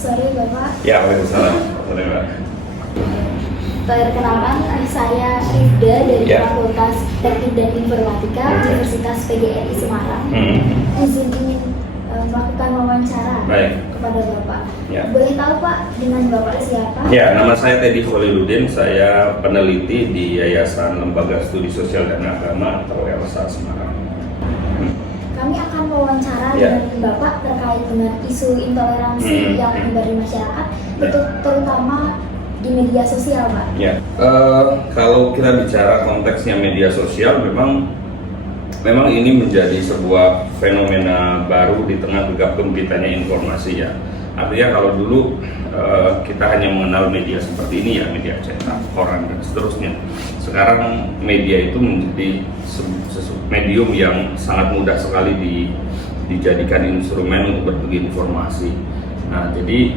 sore Bapak. Ya, waalaikumsalam. Sore, Mbak. Perkenalkan, saya Rifda dari Ya. Fakultas Teknik dan Informatika Universitas PGRI Semarang. Ingin melakukan wawancara Baik. kepada Bapak. Ya. Boleh tahu Pak dengan Bapak siapa? Ya, nama saya Teddy Holiludin. Saya peneliti di Yayasan Lembaga Studi Sosial dan Agama atau YLSA Semarang. Kami akan wawancara Ya. dengan Bapak terkait dengan isu intoleransi yang menyebar di masyarakat, terutama di media sosial, Pak. Ya, kalau kita bicara konteksnya media sosial, memang ini menjadi sebuah fenomena baru di tengah gegap gempitanya informasi ya. Artinya kalau dulu kita hanya mengenal media seperti ini ya, media cetak, koran dan seterusnya. Sekarang media itu menjadi medium yang sangat mudah sekali dijadikan instrumen untuk berbagi informasi. Nah, jadi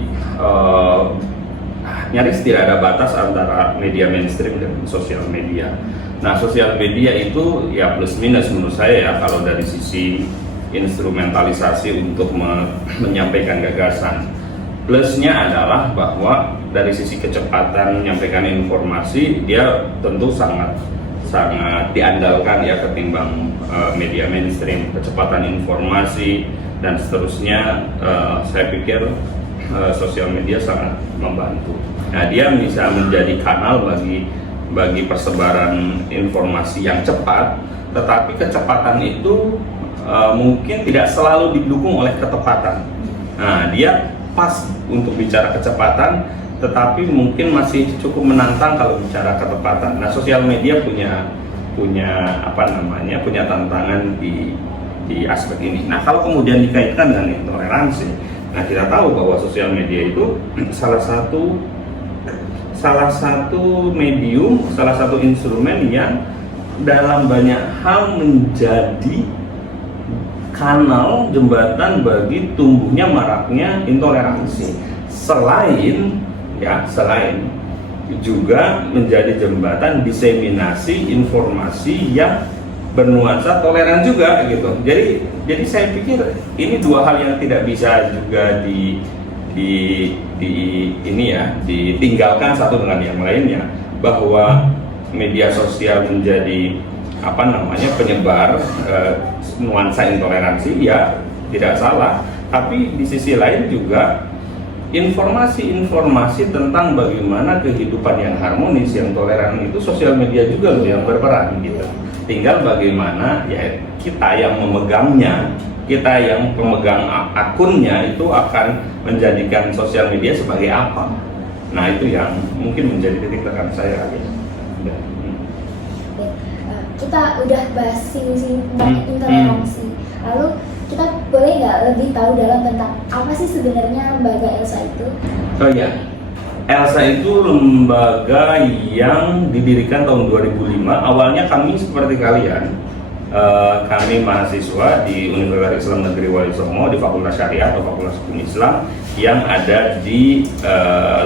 nyaris tidak ada batas antara media mainstream dan sosial media. Nah, sosial media itu ya plus minus menurut saya ya, kalau dari sisi instrumentalisasi untuk menyampaikan gagasan. Plusnya adalah bahwa dari sisi kecepatan menyampaikan informasi, dia tentu sangat diandalkan ya ketimbang media mainstream. Kecepatan informasi dan seterusnya, saya pikir sosial media sangat membantu. Nah, dia bisa menjadi kanal bagi persebaran informasi yang cepat, tetapi kecepatan itu mungkin tidak selalu didukung oleh ketepatan. Nah, dia pas untuk bicara kecepatan, tetapi mungkin masih cukup menantang kalau bicara ketepatan. Nah, sosial media punya tantangan di aspek ini. Nah, kalau kemudian dikaitkan dengan intoleransi, nah kita tahu bahwa sosial media itu salah satu medium, salah satu instrumen yang dalam banyak hal menjadi kanal jembatan bagi tumbuhnya maraknya intoleransi. Selain juga menjadi jembatan diseminasi informasi yang bernuansa toleran juga gitu. Jadi saya pikir ini dua hal yang tidak bisa juga ditinggalkan satu dengan yang lainnya, bahwa media sosial menjadi penyebar nuansa intoleransi ya tidak salah, tapi di sisi lain juga informasi tentang bagaimana kehidupan yang harmonis, yang toleran itu sosial media juga loh yang berperan gitu. Tinggal bagaimana ya kita yang memegangnya, kita yang pemegang akunnya itu akan menjadikan sosial media sebagai apa. Nah, itu yang mungkin menjadi titik tekan saya. Kita udah bahas sini tentang intoleransi. Lalu kita boleh nggak lebih tahu dalam tentang apa sih sebenarnya lembaga ELSA itu? Oh iya, ELSA itu lembaga yang didirikan tahun 2005. Awalnya kami seperti kalian, kami mahasiswa di Universitas Islam Negeri Wali Songo di Fakultas Syariah atau Fakultas Hukum Islam yang ada di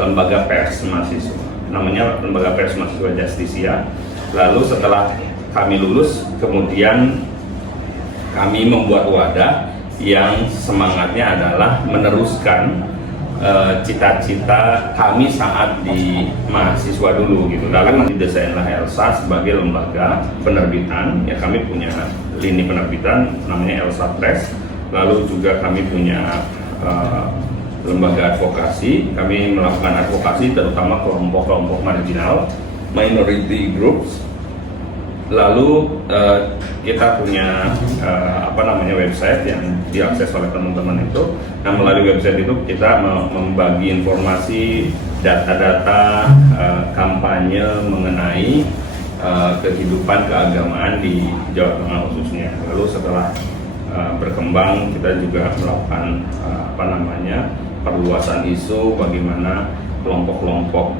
lembaga pers mahasiswa. Namanya Lembaga Pers Mahasiswa Justisia. Lalu setelah kami lulus, kemudian kami membuat wadah yang semangatnya adalah meneruskan cita-cita kami saat di mahasiswa dulu gitu. Lalu didesainlah ELSA sebagai lembaga penerbitan. Ya, kami punya lini penerbitan namanya ELSA Press. Lalu juga kami punya lembaga advokasi. Kami melakukan advokasi terutama kelompok-kelompok marginal, minority groups. Lalu kita punya website yang diakses oleh teman-teman itu. Nah, melalui website itu kita membagi informasi, data-data kampanye mengenai kehidupan keagamaan di Jawa Tengah khususnya. Lalu setelah berkembang, kita juga melakukan perluasan isu bagaimana kelompok-kelompok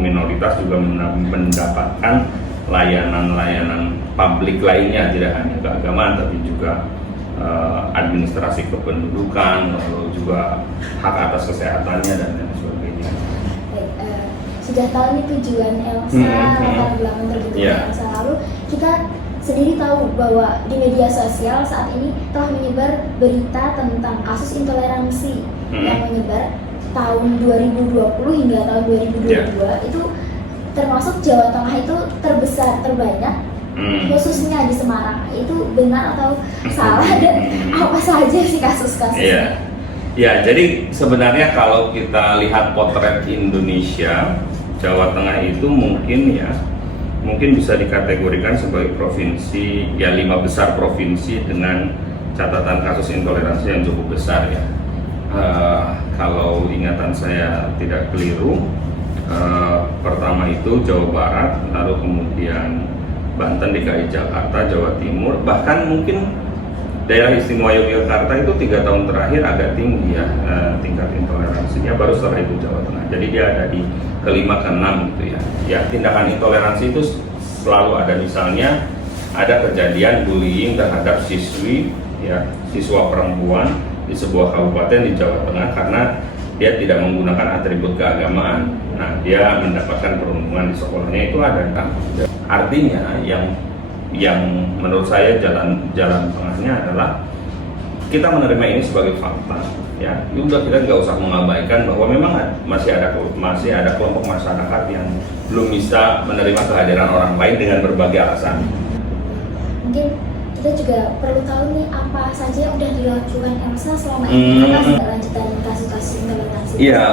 minoritas juga mendapatkan layanan publik lainnya, tidak hanya keagamaan tapi juga administrasi kependudukan, lalu juga hak atas kesehatannya dan lain sebagainya. Sudah tahu nih tujuan ELSA, latar belakang terbentuknya ELSA. Lalu kita sendiri tahu bahwa di media sosial saat ini telah menyebar berita tentang kasus intoleransi yang menyebar tahun 2020 hingga tahun 2022 itu termasuk Jawa Tengah itu terbesar, terbanyak, khususnya di Semarang. Itu benar atau salah dan apa saja sih kasus-kasusnya? Ya, jadi sebenarnya kalau kita lihat potret Indonesia, Jawa Tengah itu mungkin bisa dikategorikan sebagai provinsi, ya 5 besar provinsi dengan catatan kasus intoleransi yang cukup besar ya. Kalau ingatan saya tidak keliru, pertama itu Jawa Barat, lalu kemudian Banten, DKI Jakarta, Jawa Timur, bahkan mungkin daerah istimewa Yogyakarta itu 3 tahun terakhir agak tinggi ya tingkat intoleransinya, baru setelah itu Jawa Tengah. Jadi dia ada di kelima keenam gitu ya. Ya, tindakan intoleransi itu selalu ada, misalnya ada kejadian bullying terhadap siswa perempuan di sebuah kabupaten di Jawa Tengah karena dia tidak menggunakan atribut keagamaan. Nah, dia mendapatkan perundungan di sekolahnya, itu ada. Artinya yang menurut saya jalan tengahnya adalah kita menerima ini sebagai fakta ya. Udah, kita nggak usah mengabaikan bahwa memang masih ada kelompok masyarakat yang belum bisa menerima kehadiran orang lain dengan berbagai alasan. Mungkin kita juga perlu tahu nih apa saja yang udah dilakukan Elsa selama ini, apa sih lanjutan kasus-kasus intoleransi? Iya,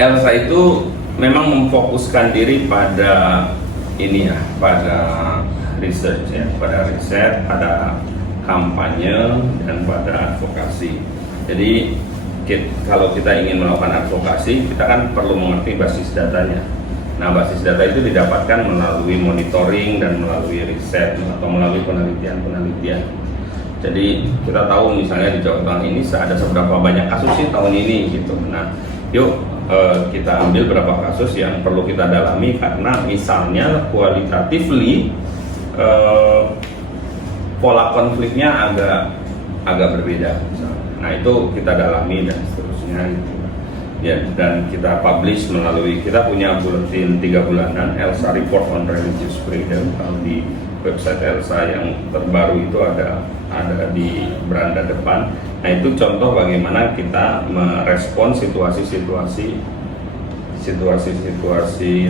Elsa itu memang memfokuskan diri pada pada research ya, pada kampanye dan pada advokasi. Jadi kalau kita ingin melakukan advokasi, kita kan perlu mengerti basis datanya. Nah, basis data itu didapatkan melalui monitoring dan melalui riset atau melalui penelitian. Jadi kita tahu misalnya di Jawa Tengah ini ada seberapa banyak kasus sih tahun ini gitu. Nah, yuk kita ambil beberapa kasus yang perlu kita dalami karena misalnya kualitatifly pola konfliknya agak berbeda misalnya. Nah, itu kita dalami dan seterusnya gitu. Ya, dan kita publish melalui, kita punya buletin 3 bulanan Elsa Report on Religious Freedom. Kalau di website Elsa yang terbaru itu ada di beranda depan. Nah, itu contoh bagaimana kita merespon situasi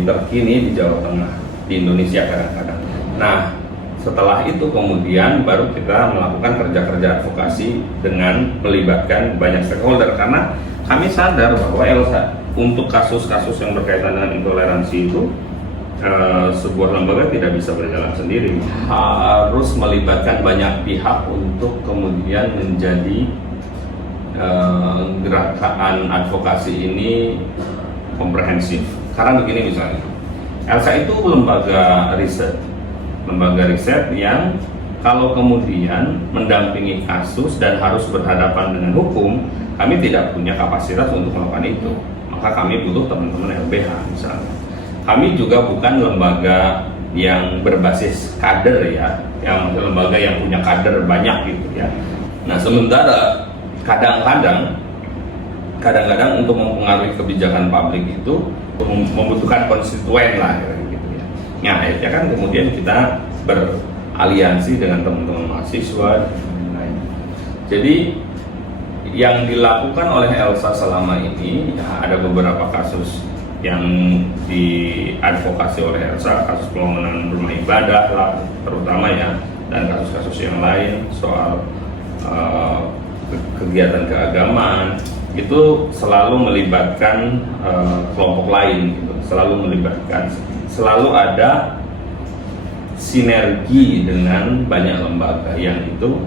terkini di Jawa Tengah, di Indonesia kadang-kadang. Nah, setelah itu kemudian baru kita melakukan kerja-kerja advokasi dengan melibatkan banyak stakeholder, karena kami sadar bahwa Elsa untuk kasus-kasus yang berkaitan dengan intoleransi itu sebuah lembaga tidak bisa berjalan sendiri, harus melibatkan banyak pihak untuk kemudian menjadi gerakan advokasi ini komprehensif. Karena begini misalnya, Elsa itu lembaga riset yang kalau kemudian mendampingi kasus dan harus berhadapan dengan hukum, kami tidak punya kapasitas untuk melakukan itu. Maka kami butuh teman-teman LBH misalnya. Kami juga bukan lembaga yang berbasis kader ya, yang lembaga yang punya kader banyak gitu ya. Nah, sementara kadang-kadang untuk mempengaruhi kebijakan publik itu membutuhkan konstituen lah gitu ya. Nah, akhirnya kan kemudian kita beraliansi dengan teman-teman mahasiswa dan lain-lain. Jadi yang dilakukan oleh Elsa selama ini ya, ada beberapa kasus yang diadvokasi oleh Elsa, kasus pelonggaran rumah ibadah lah terutama ya, dan kasus-kasus yang lain soal kegiatan keagamaan itu selalu melibatkan kelompok lain gitu, selalu ada sinergi dengan banyak lembaga yang itu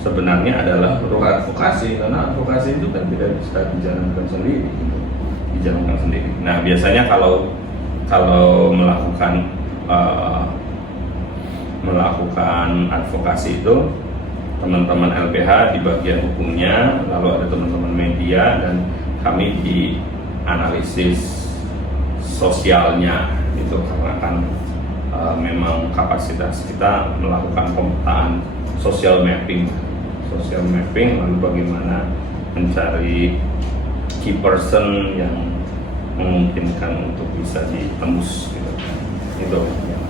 sebenarnya adalah bentuk advokasi, karena advokasi itu kan tidak bisa dijalankan sendiri gitu. Nah, biasanya kalau melakukan advokasi itu teman-teman LBH di bagian hukumnya, lalu ada teman-teman media, dan kami di analisis sosialnya itu, karena kan memang kapasitas kita melakukan pemetaan social mapping, lalu bagaimana mencari key person yang memungkinkan untuk bisa ditembus gitu. Itu yang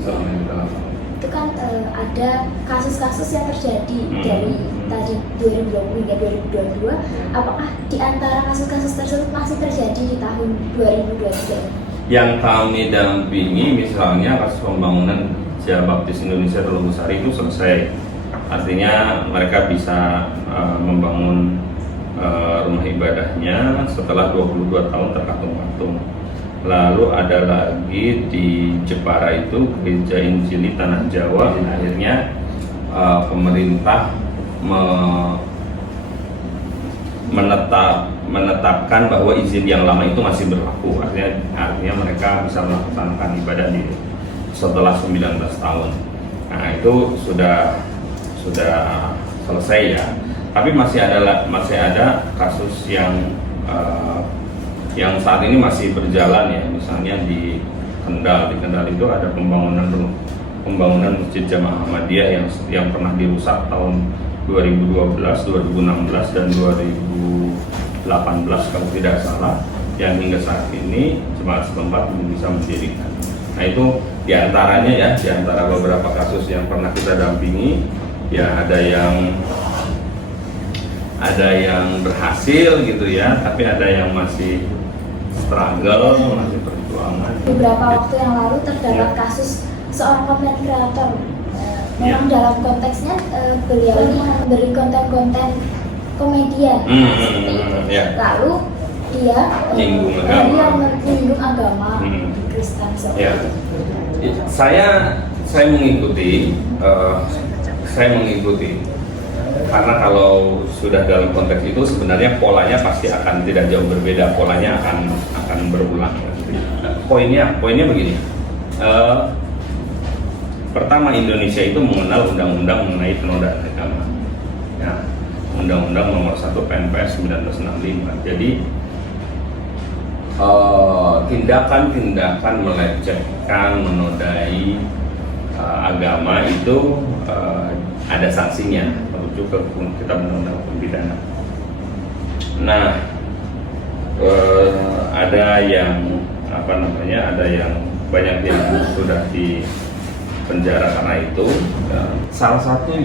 selama ini kita lakukan. itu kan ada kasus-kasus yang terjadi dari tadi 2020 hingga 2022. Apakah di antara kasus-kasus tersebut masih terjadi di tahun 2023? Yang kami dampingi misalnya kasus pembangunan Gereja Baptis Indonesia Telugusari itu selesai. Artinya mereka bisa membangun rumah ibadahnya setelah 22 tahun terkatung-katung. Lalu ada lagi di Jepara itu Gereja Injili Tanah Jawa, akhirnya pemerintah menetapkan bahwa izin yang lama itu masih berlaku. Artinya mereka bisa melaksanakan ibadah setelah 19 tahun. Nah, itu sudah selesai ya. Tapi masih ada kasus yang saat ini masih berjalan ya, misalnya di Kendal itu ada pembangunan Masjid Jamaah Ahmadiyah yang pernah dirusak tahun 2012, 2016 dan 2018 kalau tidak salah, yang hingga saat ini jemaat setempat belum bisa mendirikan. Nah, itu diantaranya ya, diantara beberapa kasus yang pernah kita dampingi ya, ada yang berhasil gitu ya, tapi ada yang masih struggle, masih perjuangan. Beberapa waktu yang lalu terdapat kasus seorang content creator. Memang dalam konteksnya beliau ini memberi konten-konten komedian. Lalu dia menyinggung agama Kristen. Saya mengikuti karena kalau sudah dalam konteks itu sebenarnya polanya pasti akan tidak jauh berbeda, polanya akan berulang. Poinnya begini. Pertama, Indonesia itu mengenal undang-undang mengenai penodaan agama. Ya, Undang-Undang Nomor 1 PNPS 1965. Jadi tindakan-tindakan melecehkan, menodai agama itu ada sanksinya, merujuk ke Kitab Undang-Undang Hukum Pidana. Nah, ada yang banyak yang sudah di penjara karena itu. Salah satu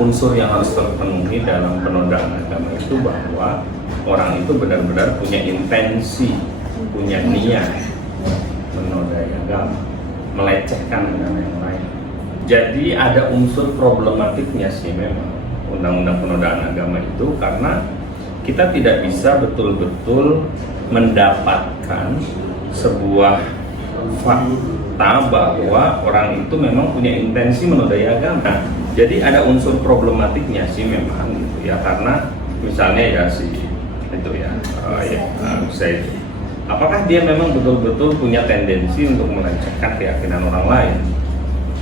unsur yang harus terpenuhi dalam penodaan agama itu bahwa orang itu benar-benar punya intensi, punya niat menodai agama, melecehkan agama yang lain. Jadi ada unsur problematiknya sih memang undang-undang penodaan agama itu, karena kita tidak bisa betul-betul mendapatkan sebuah fakta bahwa orang itu memang punya intensi menodai agama. Jadi ada unsur problematiknya sih memang gitu ya, karena misalnya apakah dia memang betul-betul punya tendensi untuk melecehkan keyakinan orang lain?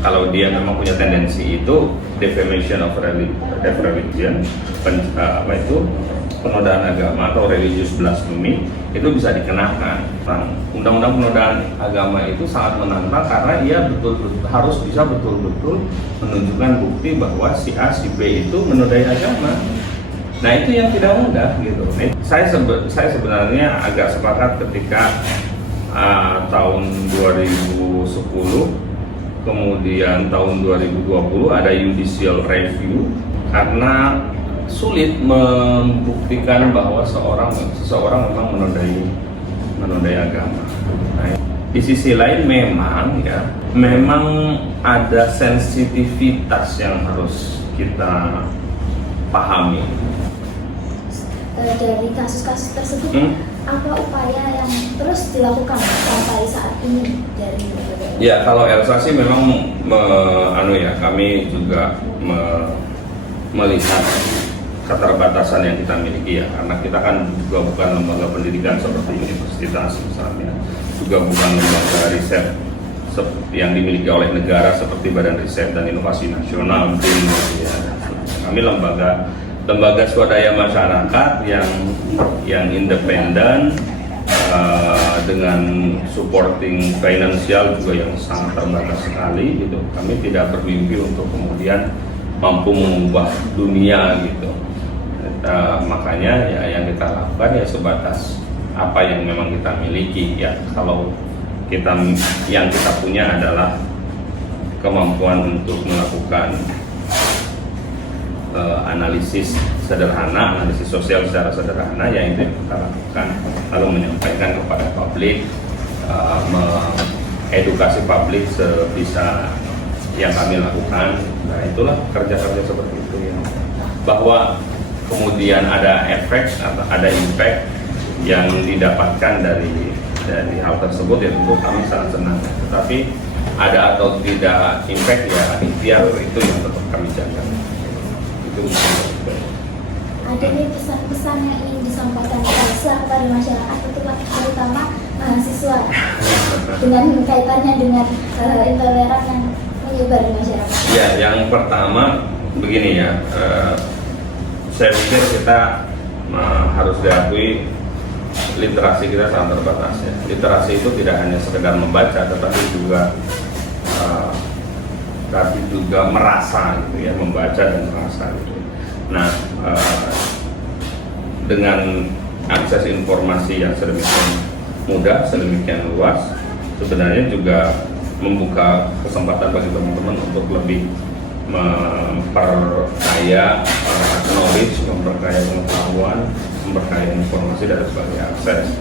Kalau dia memang punya tendensi itu, defamation of religion, penodaan agama atau religious blasphemy, itu bisa dikenakan. Undang-undang penodaan agama itu sangat menantang karena ia harus bisa betul-betul menunjukkan bukti bahwa si A, si B itu menodai agama. Nah, itu yang tidak mudah gitu. Saya sebenarnya agak sepakat ketika tahun 2010 kemudian tahun 2020 ada judicial review, karena sulit membuktikan bahwa seseorang memang menodai agama. Nah, di sisi lain memang ada sensitivitas yang harus kita pahami. Dari kasus-kasus tersebut, apa upaya yang terus dilakukan sampai saat ini dari Ya, kalau Elsa sih memang kami juga melihat keterbatasan yang kita miliki ya, karena kita kan juga bukan lembaga pendidikan seperti universitas misalnya, juga bukan lembaga riset yang dimiliki oleh negara seperti Badan Riset dan Inovasi Nasional, BIN, ya. Kami lembaga swadaya masyarakat yang independen, dengan supporting finansial juga yang sangat terbatas sekali gitu. Kami tidak bermimpi untuk kemudian mampu mengubah dunia gitu. Makanya ya yang kita lakukan ya sebatas apa yang memang kita miliki ya. Kalau yang kita punya adalah kemampuan untuk melakukan analisis sederhana, analisis sosial secara sederhana, yang itu kita lakukan, lalu menyampaikan kepada publik, mengedukasi publik sebisa yang kami lakukan. Nah, itulah kerja-kerja seperti itu ya. Bahwa kemudian ada efek atau ada impact yang didapatkan dari hal tersebut, ya tentu kami sangat senang. Tetapi ada atau tidak impact, ya ikhtiar itu yang tetap kami jaga. Itu ada nih pesan-pesan yang ingin disampaikan kepada masyarakat, terutama mahasiswa, dengan kaitannya dengan intoleran yang menyebar di masyarakat. Ya, yang pertama begini ya, saya pikir kita harus diakui literasi kita sangat terbatas ya. Literasi itu tidak hanya sekedar membaca, tetapi juga merasa gitu ya, membaca dan merasa gitu. Nah, dengan akses informasi yang sedemikian mudah, sedemikian luas, sebenarnya juga membuka kesempatan bagi teman-teman untuk lebih memperkaya knowledge, memperkaya pengetahuan, memperkaya informasi dari berbagai akses.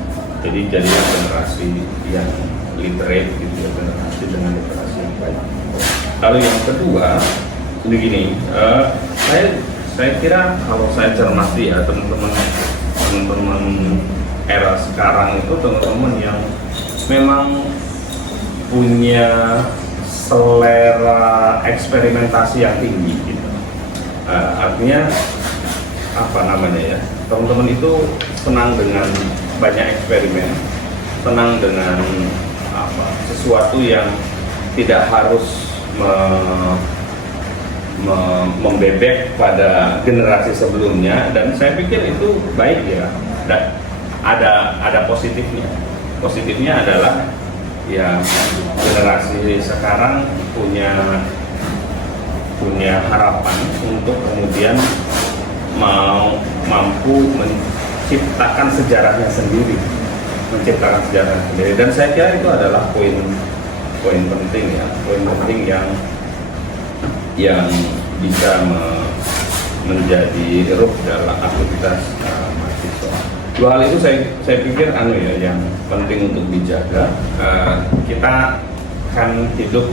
Jadi jadilah generasi yang literate gitu ya, generasi dengan literasi yang baik. Lalu yang kedua, begini, saya kira kalau saya cermati ya, teman-teman era sekarang itu teman-teman yang memang punya selera eksperimentasi yang tinggi gitu. Artinya apa namanya ya, teman-teman itu senang dengan banyak eksperimen, senang dengan sesuatu yang tidak harus membebek pada generasi sebelumnya, dan saya pikir itu baik ya. Dan ada positifnya. Positifnya adalah ya generasi sekarang punya harapan untuk kemudian mampu menciptakan sejarahnya sendiri, dan saya kira itu adalah poin penting ya, poin penting yang bisa menjadi ruh dalam aktivitas mahasiswa. Dua hal itu saya pikir yang penting untuk dijaga. Kita kan hidup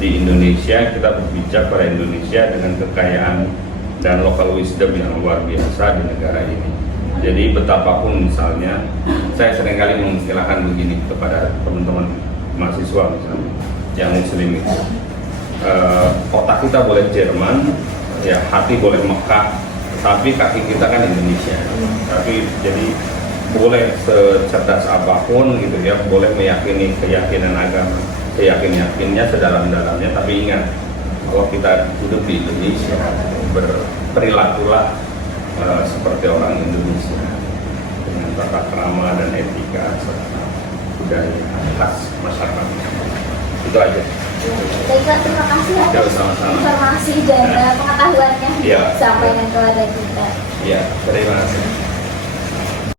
di Indonesia, kita berpijak pada Indonesia dengan kekayaan dan local wisdom yang luar biasa di negara ini. Jadi betapapun misalnya, saya seringkali mengistilahkan begini kepada teman-teman mahasiswa misalnya yang muslim itu, otak kita boleh Jerman, ya hati boleh Mekah, tapi kaki kita kan Indonesia. Tapi jadi boleh secerdas apapun gitu ya, boleh meyakini keyakinan agama, keyakinannya sedalam-dalamnya, tapi ingat kalau kita hidup di Indonesia, berperilakulah seperti orang Indonesia dengan tata krama dan etika serta budaya khas masyarakat. Itu aja. Baiklah, terima kasih atas informasi dan pengetahuannya ya, sampaikan kepada kita. Ya, terima kasih.